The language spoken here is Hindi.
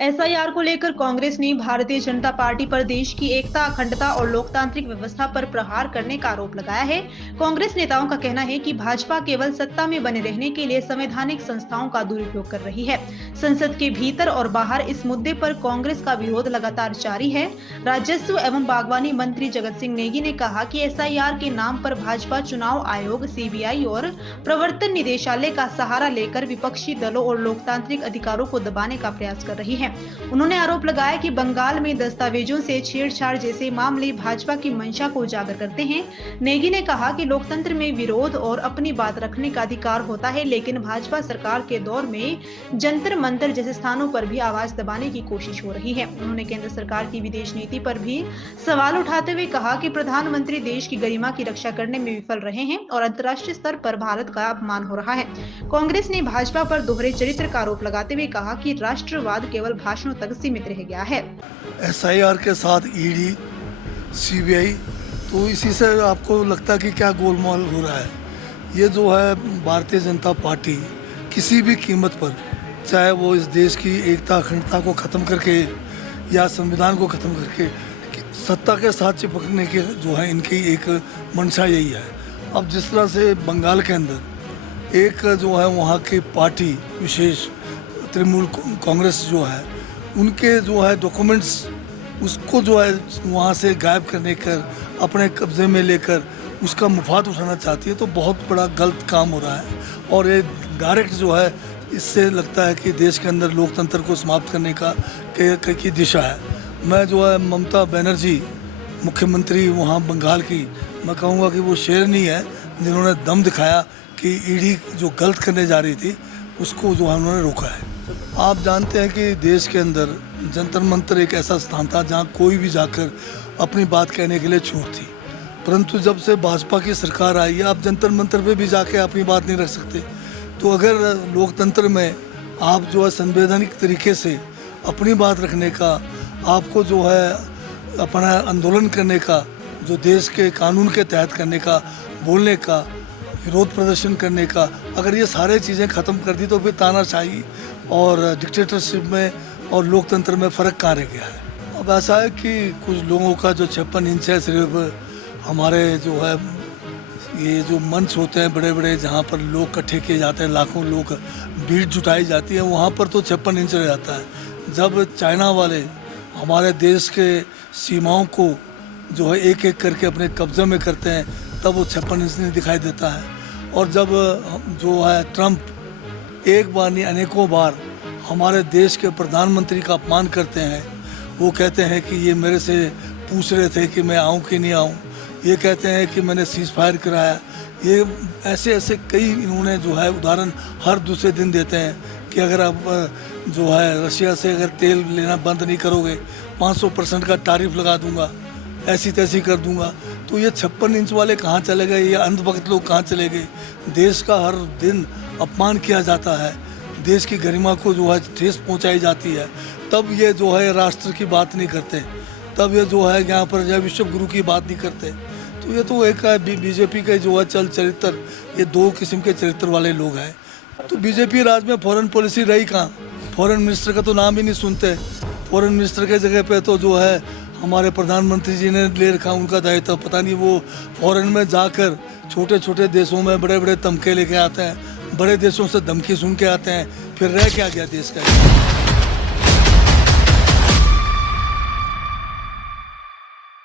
एसआईआर को लेकर कांग्रेस ने भारतीय जनता पार्टी पर देश की एकता, अखंडता और लोकतांत्रिक व्यवस्था पर प्रहार करने का आरोप लगाया है। कांग्रेस नेताओं का कहना है कि भाजपा केवल सत्ता में बने रहने के लिए संवैधानिक संस्थाओं का दुरुपयोग कर रही है। संसद के भीतर और बाहर इस मुद्दे पर कांग्रेस का विरोध लगातार जारी है। राजस्व एवं बागवानी मंत्री जगत सिंह नेगी ने कहा कि एसआईआर के नाम पर भाजपा चुनाव आयोग, सीबीआई और प्रवर्तन निदेशालय का सहारा लेकर विपक्षी दलों और लोकतांत्रिक अधिकारों को दबाने का प्रयास कर रही है। उन्होंने आरोप लगाया कि बंगाल में दस्तावेजों से छेड़छाड़ जैसे मामले भाजपा की मंशा को उजागर करते हैं। नेगी ने कहा कि लोकतंत्र में विरोध और अपनी बात रखने का अधिकार होता है, लेकिन भाजपा सरकार के दौर में जंतर मंतर जैसे स्थानों पर भी आवाज दबाने की कोशिश हो रही है। उन्होंने केंद्र सरकार की विदेश नीति पर भी सवाल उठाते हुए कहा कि प्रधानमंत्री देश की गरिमा की रक्षा करने में विफल रहे हैं और अंतर्राष्ट्रीय स्तर पर भारत का अपमान हो रहा है। कांग्रेस ने भाजपा पर दोहरे चरित्र का आरोप लगाते हुए कहा कि राष्ट्रवाद केवल भाषणों तक सीमित रह गया है। एसआईआर के साथ ईडी, सीबीआई, तो इसी से आपको लगता है कि क्या गोलमाल हो रहा है। ये जो है भारतीय जनता पार्टी किसी भी कीमत पर, चाहे वो इस देश की एकता, अखंडता को ख़त्म करके या संविधान को ख़त्म करके सत्ता के साथ चिपकने के जो है इनकी एक मंशा यही है। अब जिस तरह से बंगाल के अंदर एक जो है वहाँ की पार्टी विशेष तृणमूल कांग्रेस जो है, उनके जो है डॉक्यूमेंट्स उसको जो है वहाँ से गायब करने कर अपने कब्जे में लेकर उसका मुफाद उठाना चाहती है, तो बहुत बड़ा गलत काम हो रहा है। और ये डायरेक्ट जो है इससे लगता है कि देश के अंदर लोकतंत्र को समाप्त करने का की दिशा है। मैं जो है ममता बनर्जी मुख्यमंत्री वहाँ बंगाल की, मैं कहूँगा कि वो शेरनी है जिन्होंने दम दिखाया कि ईडी जो गलत करने जा रही थी उसको जो है उन्होंने रोका है। आप जानते हैं कि देश के अंदर जंतर मंतर एक ऐसा स्थान था जहाँ कोई भी जाकर अपनी बात कहने के लिए छूट थी, परंतु जब से भाजपा की सरकार आई है आप जंतर मंतर पे भी जाके अपनी बात नहीं रख सकते। तो अगर लोकतंत्र में आप जो है संवैधानिक तरीके से अपनी बात रखने का, आपको जो है अपना आंदोलन करने का, जो देश के कानून के तहत करने का, बोलने का, विरोध प्रदर्शन करने का, अगर ये सारे चीज़ें ख़त्म कर दी तो फिर तानाशाही और डिक्टेटरशिप में और लोकतंत्र में फ़र्क कहाँ रह गया है। अब ऐसा है कि कुछ लोगों का जो 56 इंच है, सिर्फ हमारे जो है ये जो मंच होते हैं बड़े बड़े जहाँ पर लोग इकट्ठे किए जाते हैं, लाखों लोग भीड़ जुटाई जाती है, वहाँ पर तो 56 इंच रह जाता है। जब चाइना वाले हमारे देश के सीमाओं को जो है एक एक करके अपने कब्जे में करते हैं तब वो 56 इंच नहीं दिखाई देता है। और जब जो है ट्रंप एक बार नहीं अनेकों बार हमारे देश के प्रधानमंत्री का अपमान करते हैं, वो कहते हैं कि ये मेरे से पूछ रहे थे कि मैं आऊँ कि नहीं आऊँ, ये कहते हैं कि मैंने सीज़ फायर कराया, ये ऐसे ऐसे कई इन्होंने जो है उदाहरण हर दूसरे दिन देते हैं कि अगर आप जो है रशिया से अगर तेल लेना बंद नहीं करोगे 500% का टैरिफ लगा दूंगा, ऐसी तैसी कर दूंगा। तो ये 56 इंच वाले कहाँ चले गए, ये अंधभक्त लोग कहाँ चले गए। देश का हर दिन अपमान किया जाता है, देश की गरिमा को जो है ठेस पहुँचाई जाती है, तब ये जो है राष्ट्र की बात नहीं करते, तब ये जो है यहाँ पर जो विश्व गुरु की बात नहीं करते। तो ये तो एक बीजेपी के जो है चरित्र, ये दो किस्म के चरित्र वाले लोग हैं। तो बीजेपी राज में फॉरेन पॉलिसी रही कहाँ, फॉरेन मिनिस्टर का तो नाम ही नहीं सुनते। फॉरेन मिनिस्टर के जगह पे तो जो है हमारे प्रधानमंत्री जी ने ले रखा उनका दायित्व। पता नहीं वो फॉरेन में जाकर छोटे छोटे देशों में बड़े बड़े तमके लेके आते हैं, बड़े देशों से धमकी सुन के आते हैं, फिर रह क्या गया देश का।